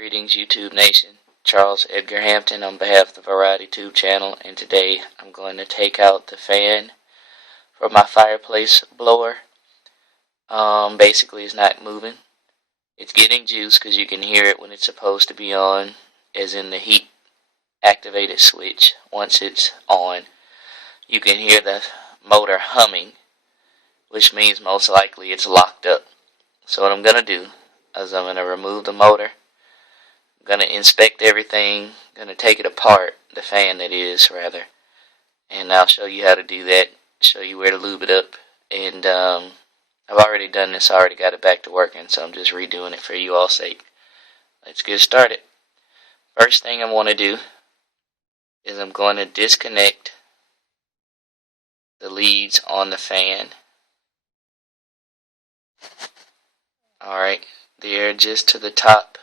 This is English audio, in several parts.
Greetings YouTube Nation, Charles Edgar Hampton on behalf of the Variety Tube channel, and today I'm going to take out the fan for my fireplace blower. Basically it's not moving. It's getting juice because you can hear it when it's supposed to be on, as in the heat activated switch. Once it's on, you can hear the motor humming, which means most likely it's locked up. So what I'm going to do is I'm going to remove the motor. I'm going to inspect everything, going to take it apart, the fan that is, rather, and I'll show you how to do that, show you where to lube it up, and I've already done this, I already got it back to working, so I'm just redoing it for you all's sake. Let's get started. First thing I want to do is I'm going to disconnect the leads on the fan. Alright, they're just to the top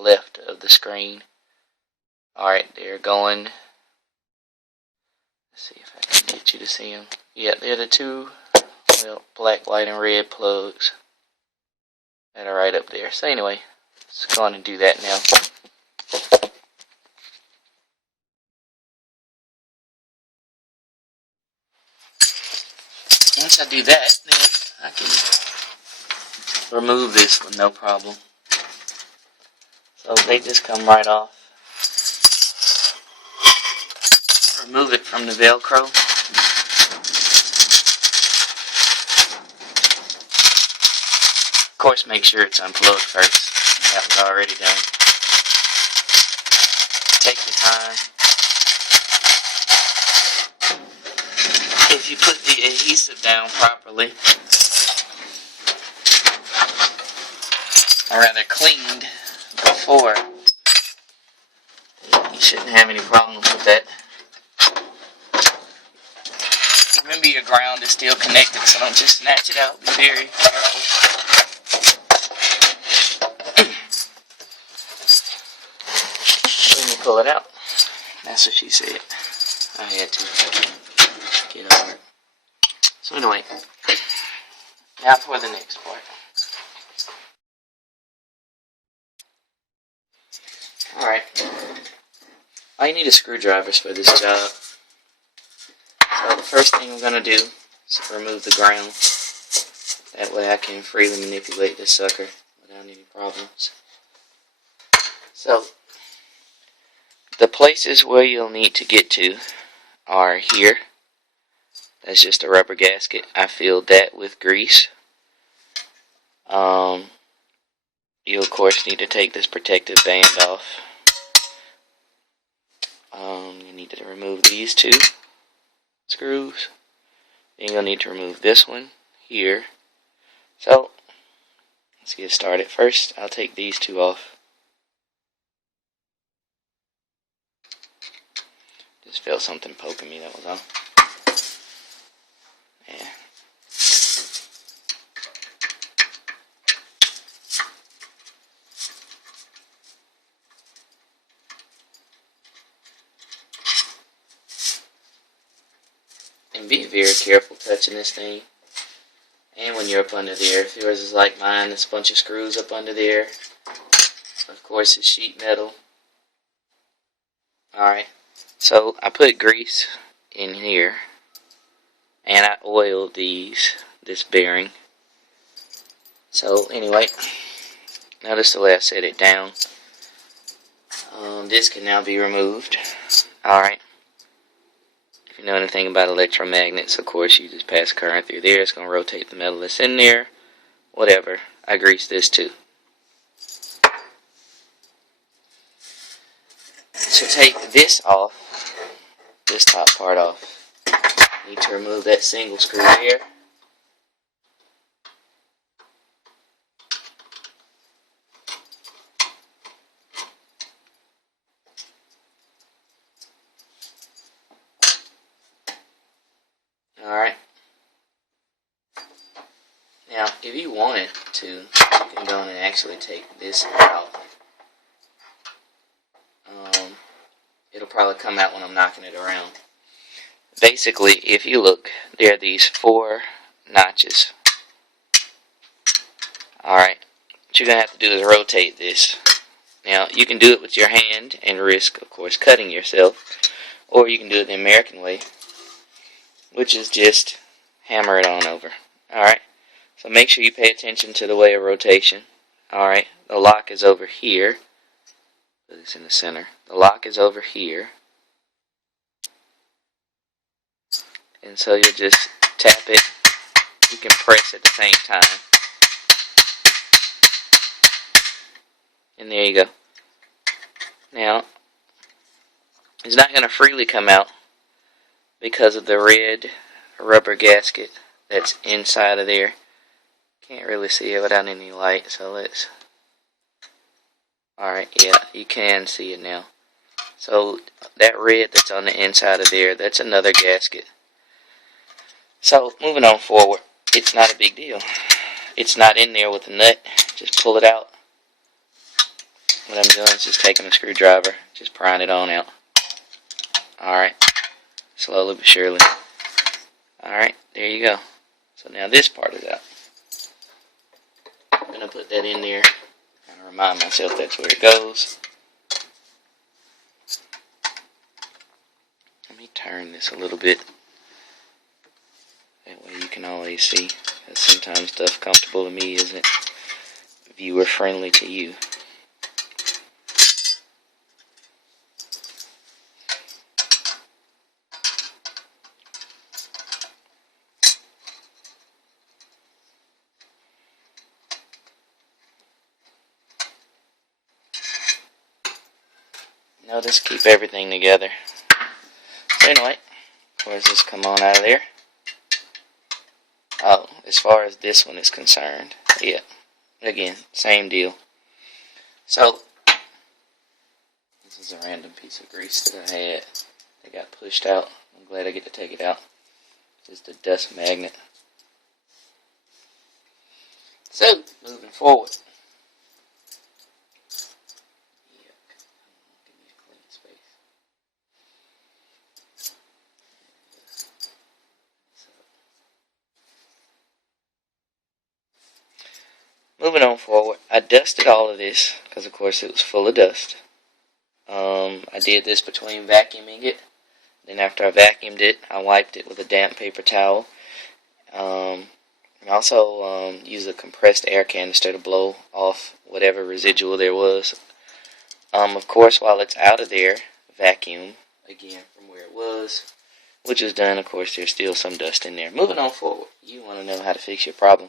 left of the screen. Alright, they're going. Let's see if I can get you to see them. Yeah, they're the two, well, black, white, and red plugs that are right up there. So anyway, let's go on and do that now. Once I do that, then I can remove this with no problem. So they just come right off. Remove it from the Velcro. Of course, make sure it's unplugged first. That was already done. Take your time. If you put the adhesive down properly, or rather cleaned before, you shouldn't have any problems with that. Remember, your ground is still connected, so don't just snatch it out. Be very careful. Let me pull it out. That's what she said. I had to get over it. So anyway, now for the next part. Alright, all you need is screwdrivers for this job. So the first thing I'm going to do is remove the ground. That way I can freely manipulate this sucker without any problems. So the places where you'll need to get to are here. That's just a rubber gasket. I filled that with grease. You of course need to take this protective band off. You need to remove these two screws. Then you're going to need to remove this one here. So let's get started. First I'll take these two off. Just felt something poking me, that was all. Yeah. And be very careful touching this thing. And when you're up under there, if yours is like mine, there's a bunch of screws up under there. Of course, it's sheet metal. Alright, so I put grease in here, and I oiled this bearing. So anyway, notice the way I set it down. This can now be removed. Alright. If you know anything about electromagnets, of course you just pass current through there. It's going to rotate the metal that's in there. Whatever. I greased this too. So take this off, this top part off. Need to remove that single screw here. Alright. Now, if you wanted to, you can go and actually take this out. It'll probably come out when I'm knocking it around. Basically, if you look, there are these 4 notches. Alright. What you're going to have to do is rotate this Now, you can do it with your hand and risk, of course, cutting yourself, or you can do it the American way, which is just hammer it on over. Alright, so make sure you pay attention to the way of rotation. Alright, the lock is over here. Put this in the center. The lock is over here. And so you'll just tap it. You can press at the same time. And there you go. Now, it's not going to freely come out because of the red rubber gasket that's inside of there. Can't really see it without any light, so let's... Alright, yeah, you can see it now. So, that red that's on the inside of there, that's another gasket. So, moving on forward, it's not a big deal. It's not in there with a nut. Just pull it out. What I'm doing is just taking a screwdriver, just prying it on out. Alright, slowly but surely. Alright, there you go. So now this part is out. I'm going to put that in there and remind myself that's where it goes. Let me turn this a little bit. That way you can always see. Because sometimes stuff comfortable to me isn't viewer friendly to you. Notice, keep everything together. So anyway, where's this come on out of there? Oh, as far as this one is concerned, yeah, again, same deal. So, this is a random piece of grease that I had that got pushed out. I'm glad I get to take it out. Just a dust magnet. So, moving forward. Moving on forward, I dusted all of this because, of course, it was full of dust. I did this between vacuuming it. Then after I vacuumed it, I wiped it with a damp paper towel. And also used a compressed air canister to blow off whatever residual there was. Of course, while it's out of there, vacuum again from where it was, which is done. Of course, there's still some dust in there. Moving on forward, you want to know how to fix your problem.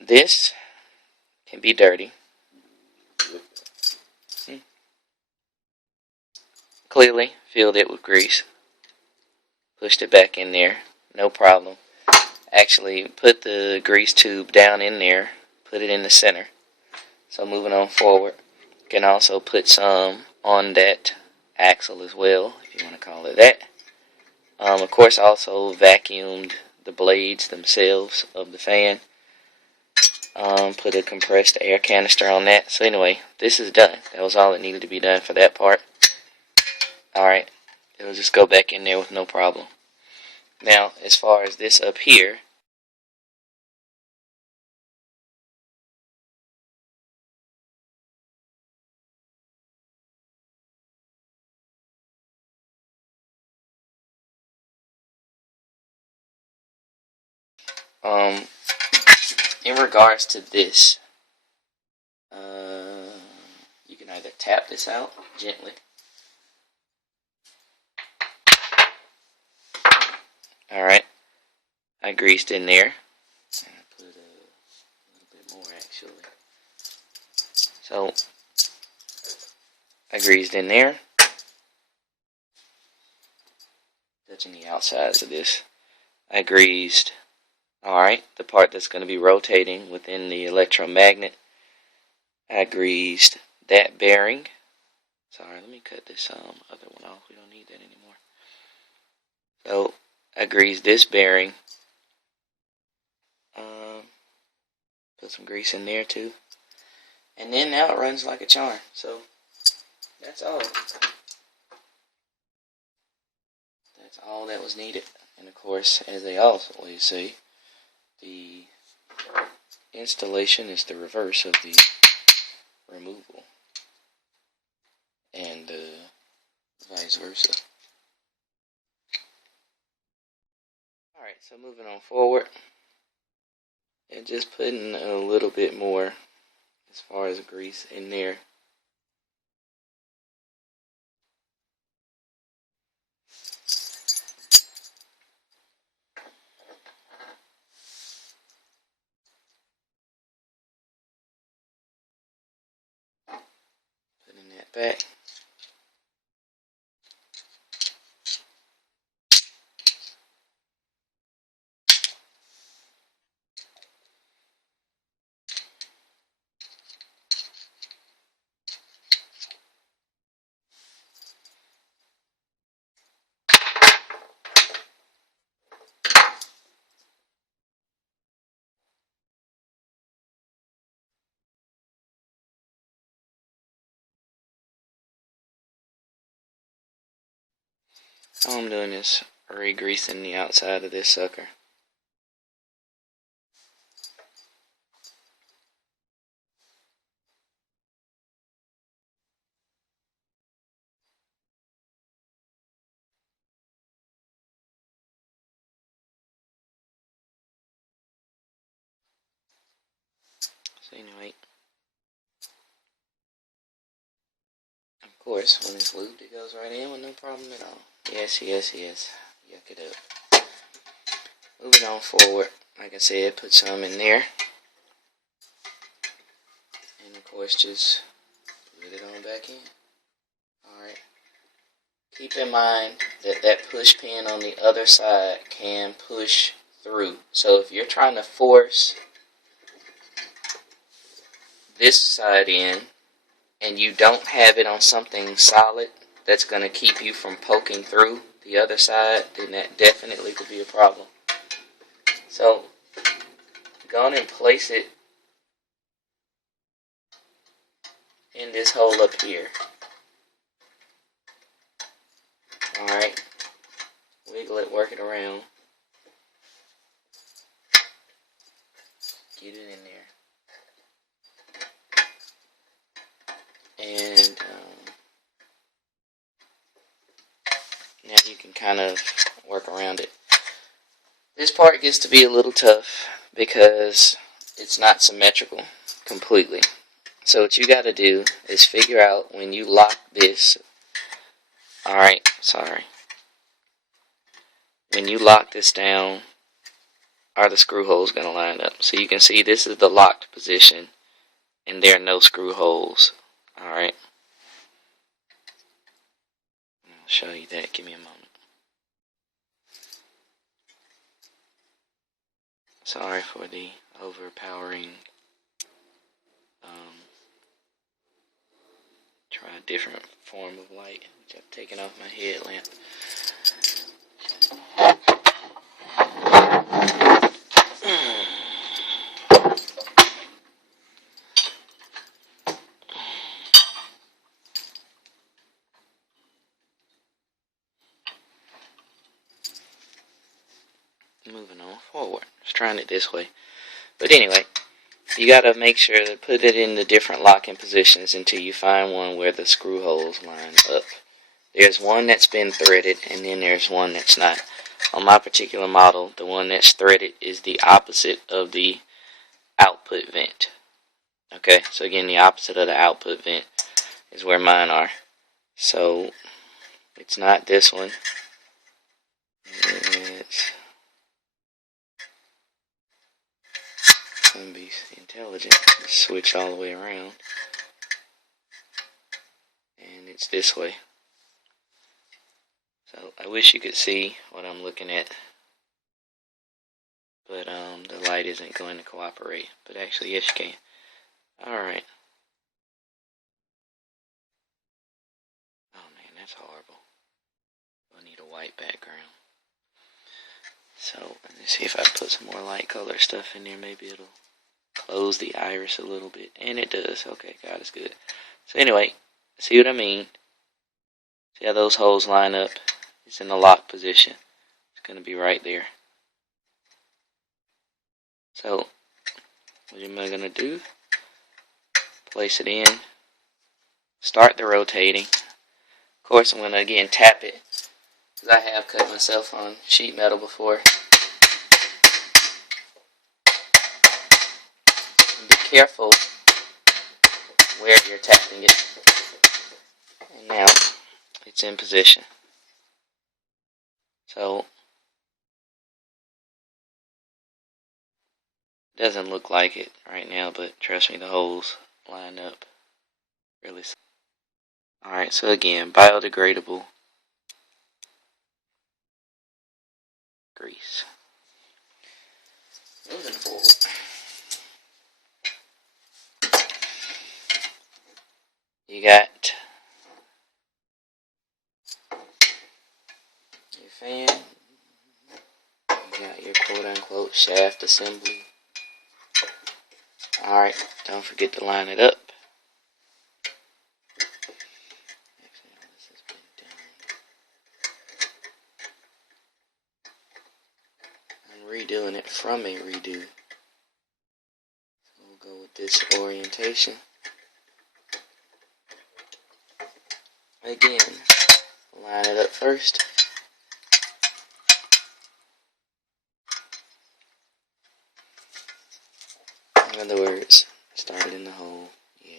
This can be dirty. Clearly filled it with grease. Pushed it back in there. No problem. Actually put the grease tube down in there. Put it in the center. So moving on forward. You can also put some on that axle as well, if you want to call it that. Of course, also vacuumed the blades themselves of the fan. Put a compressed air canister on that. So anyway, this is done. That was all that needed to be done for that part. Alright, it'll just go back in there with no problem. Now, as far as this up here, in regards to this, you can either tap this out gently. Alright, I greased in there. And I put a little bit more actually. So, I greased in there. Touching the outsides of this. I greased, alright, the part that's going to be rotating within the electromagnet. I greased that bearing. Sorry, let me cut this other one off. We don't need that anymore. So, I greased this bearing. Put some grease in there too. And then now it runs like a charm. So, that's all. That's all that was needed. And of course, as they always say, the installation is the reverse of the removal, and vice versa. Alright, so moving on forward, and just putting a little bit more as far as grease in there. Putting that back. All I'm doing is re-greasing the outside of this sucker. So anyway, of course, when it's lubed, it goes right in with no problem at all. Yes, yes, yes. Yuck it up. Moving on forward, like I said, put some in there. And of course, just put it on back in. Alright. Keep in mind that that push pin on the other side can push through. So if you're trying to force this side in, and you don't have it on something solid that's going to keep you from poking through the other side, then that definitely could be a problem. So go on and place it in this hole up here. Alright, wiggle it, work it around, get it in there. And now you can kind of work around it. This part gets to be a little tough because it's not symmetrical completely. So what you got to do is figure out when you lock this. Alright, sorry. When you lock this down, are the screw holes going to line up? So you can see this is the locked position and there are no screw holes. Alright. I'll show you that. Give me a moment. Sorry for the overpowering. Try a different form of light, which I've taken off my headlamp. Moving on forward. Just trying it this way. But anyway, you gotta make sure to put it in the different locking positions until you find one where the screw holes line up. There's one that's been threaded, and then there's one that's not. On my particular model, the one that's threaded is the opposite of the output vent. Okay, so again, the opposite of the output vent is where mine are. So it's not this one. It's gonna be intelligent. Switch all the way around, and it's this way. So I wish you could see what I'm looking at, but the light isn't going to cooperate. But actually, yes, you can. Alright. Oh man, that's horrible. I need a white background. So let me see if I put some more light color stuff in there. Maybe it'll close the iris a little bit. And it does. Okay, God is good. So anyway, see what I mean? See how those holes line up? It's in the lock position. It's going to be right there. So what am I going to do? Place it in start the rotating. Of course, I'm going to again tap it, because I have cut myself on sheet metal before. And be careful where you're tapping it. And now it's in position. So it doesn't look like it right now, but trust me, the holes line up really. Alright, so again, biodegradable grease. Moving forward. You got your fan. You got your quote-unquote shaft assembly. Alright, don't forget to line it up. I'm redoing it from a redo. So we'll go with this orientation. Again, line it up first. In other words, start it in the hole. Yeah.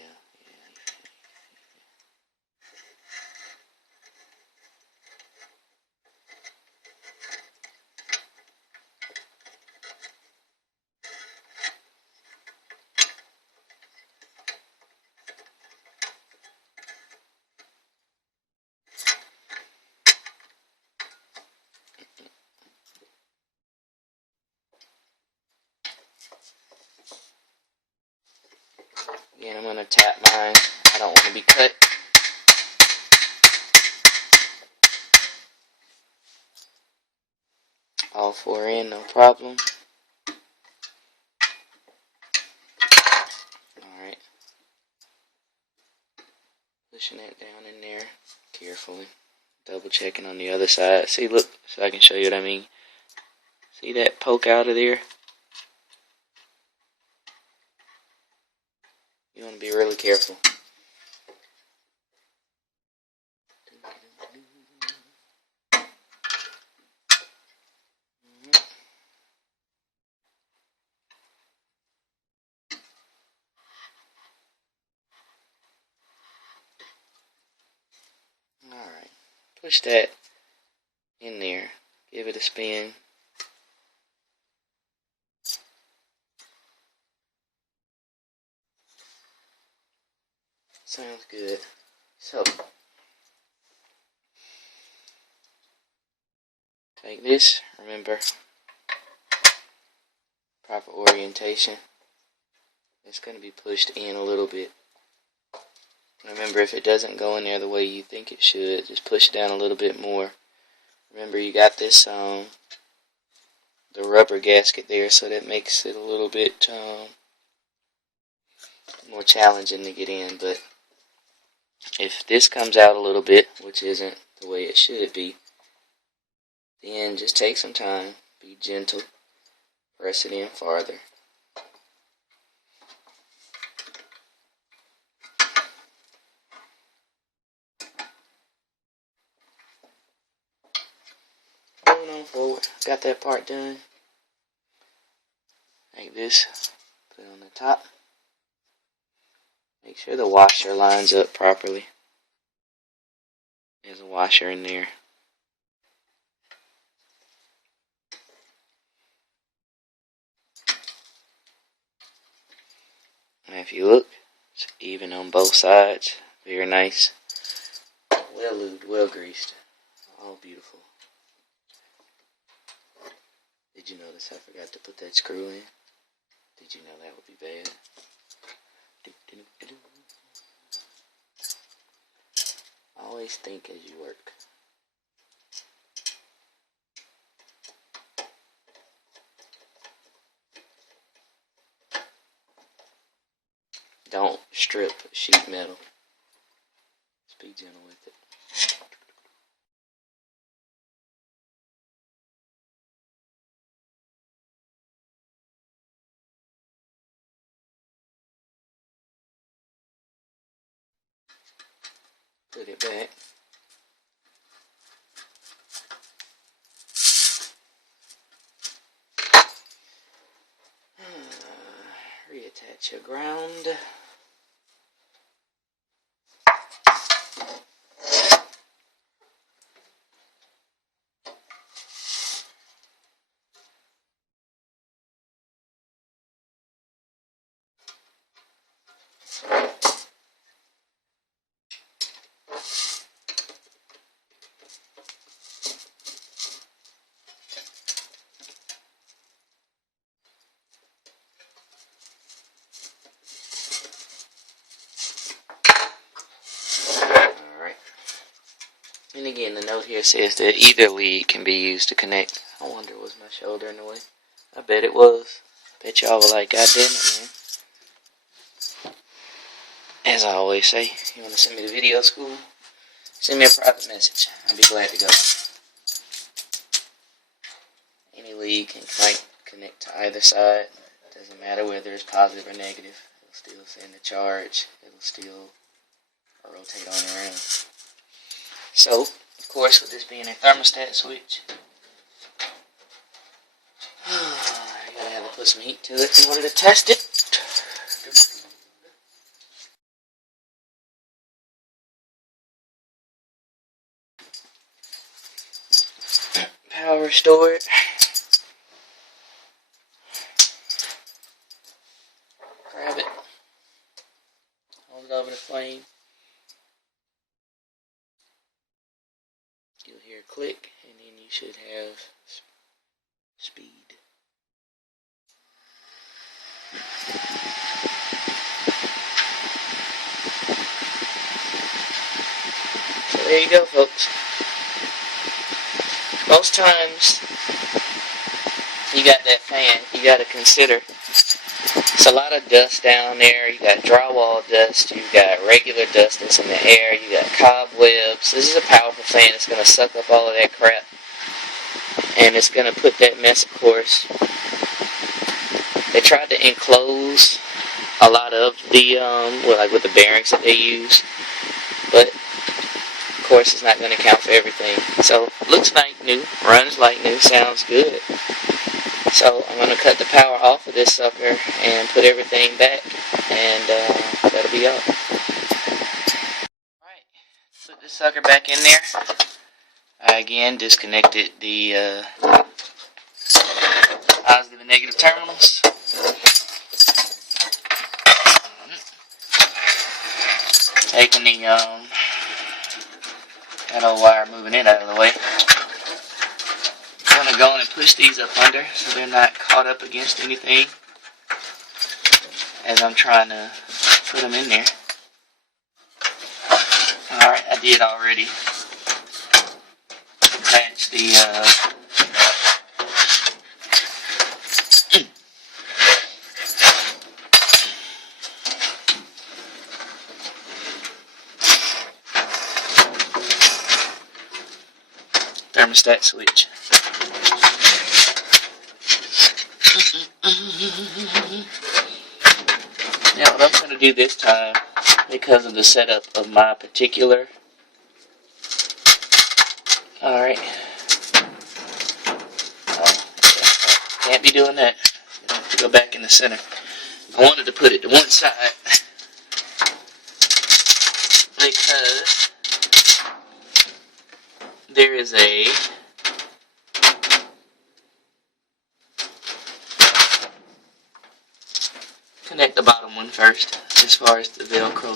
Again, I'm going to tap mine. I don't want to be cut. All four in, no problem. Alright. Pushing that down in there carefully. Double checking on the other side. See, look, so I can show you what I mean. See that poke out of there? You want to be really careful. Alright. Push that in there. Give it a spin. Sounds good. So, take this. Remember, proper orientation. It's going to be pushed in a little bit. Remember, if it doesn't go in there the way you think it should, just push it down a little bit more. Remember, you got this the rubber gasket there, so that makes it a little bit more challenging to get in. But if this comes out a little bit, which isn't the way it should be, then just take some time, be gentle, press it in farther. Moving on forward, got that part done. Like this, put it on the top. Make sure the washer lines up properly. There's a washer in there. And if you look, it's even on both sides. Very nice. Well lubed, well greased. All beautiful. Did you notice I forgot to put that screw in? Did you know that would be bad? Always think as you work. Don't strip sheet metal. Just be gentle with it. put it back. Reattach your ground. And again, the note here says that either lead can be used to connect. I wonder, was my shoulder in the way? I bet it was. Bet y'all were like, God damn it, man. As I always say, you want to send me to video school? Send me a private message. I'd be glad to go. Any lead can connect to either side. Doesn't matter whether it's positive or negative. It'll still send a charge. It'll still rotate on around. So, of course, with this being a thermostat switch, you gotta have to put some heat to it in order to test it. Power restore it. Grab it. Hold it over the flame. You'll hear a click, and then you should have speed. So there you go, folks. Most times, you got that fan, you got to consider it's a lot of dust down there. You got drywall dust, you got regular dust that's in the air, you got cobwebs. This is a powerful fan. It's going to suck up all of that crap, and it's going to put that mess, of course. They tried to enclose a lot of the, like with the bearings that they use, but of course it's not going to count for everything. So, looks like new, runs like new, sounds good. So I'm going to cut the power off of this sucker and put everything back, and that'll be all. Alright, put this sucker back in there. I again disconnected the positive and negative terminals. Taking the that old wire, moving it out of the way. I'm going to go in and push these up under so they're not caught up against anything as I'm trying to put them in there. Alright, I did already attach the thermostat switch. Now what I'm going to do this time, because of the setup of my particular, alright, can't be doing that, I have to go back in the center. I wanted to put it to one side because there is a connect the bottom one first, as far as the Velcro.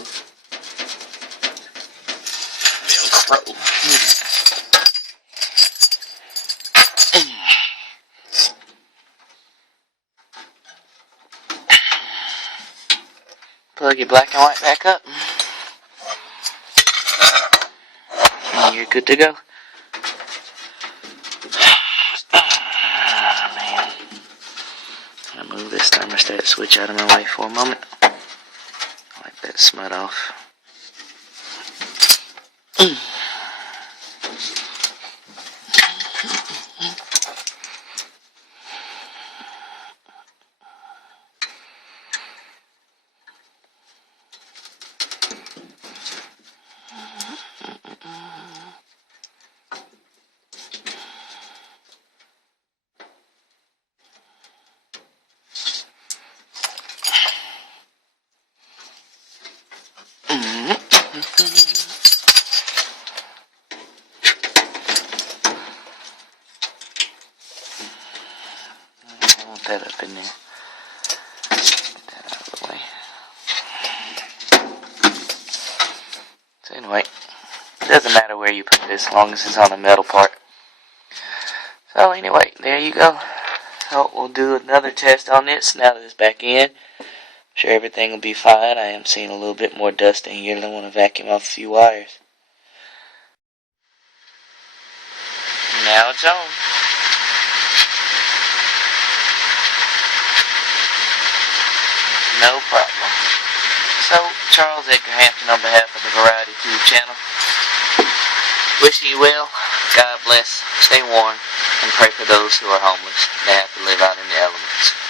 Plug your black and white back up, and you're good to go. Man, I'm gonna move this thermostat switch out of my way for a moment. Wipe that smut off. that up in there. Get that out of the way. So anyway, it doesn't matter where you put this as long as it's on a metal part. So anyway, there you go. So we'll do another test on this now that it's back in. I'm sure everything will be fine. I am seeing a little bit more dust in here, and I want to vacuum off a few wires. Now it's on. No problem. So, Charles Edgar Hampton on behalf of the Variety Tube channel. Wishing you well. God bless. Stay warm. And pray for those who are homeless. They have to live out in the elements.